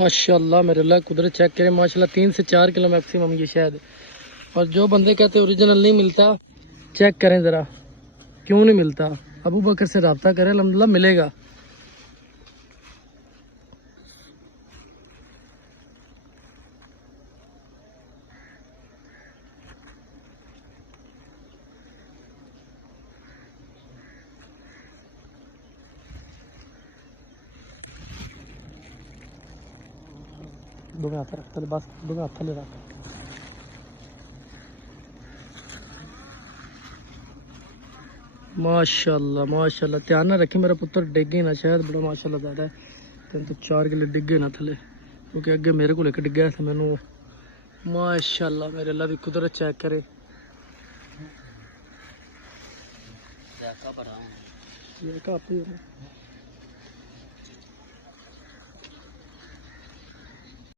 माशाल्लाह मेरे अल्लाह, कुदरत चेक करें माशाल्लाह, 3 से 4 किलो मैक्सिमम ये शहद। और जो बंदे कहते हैं ओरिजिनल नहीं मिलता, चेक करें ज़रा क्यों नहीं मिलता। अबू बकर से रब्ता करें, अल्हम्दुलिल्लाह मिलेगा। दोगे हाथ रख, चल बस दोगे हाथ ले रख। माशाल्लाह माशाल्लाह, ध्यान ना रखी मेरा पुत्र डिगे ना, शायद बड़ा माशाल्लाह ज़्यादा है। 3 तो 4 किलो डिगे ना थले, क्योंकि अगे मेरे को एक डिग्गा था मैनू। माशाल्लाह मेरे अल्लाह भी कुदरत चेक करे। ये का